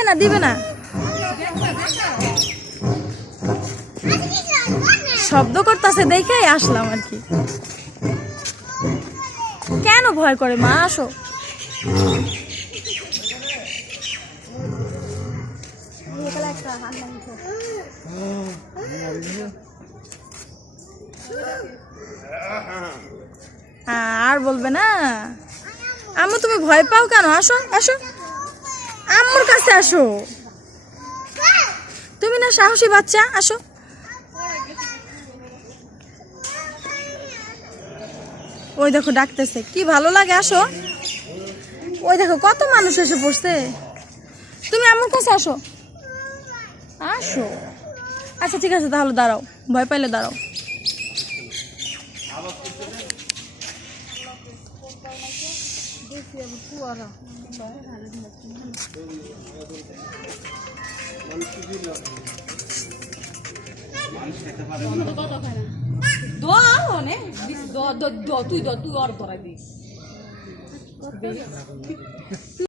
দিবে না দিবে না, শব্দ করতেছে দেখেই আসলাম আর কি। কেন ভয় করে মা? আসো। আর বলবে না। আম্মু তুমি ভয় পাও কেন? আসো আসো, আম্মুর কাছে আসো। তুমি না সাহসী বাচ্চা, আসো। ওই দেখো ডাকতেছে, কি ভালো লাগে, আসো। ওই দেখো কত মানুষ এসে পড়ছে। তুমি আম্মুর কাছে আসো, আসো। আচ্ছা ঠিক আছে, তাহলে দাঁড়াও, ভয় পাইলে দাঁড়াও। তুই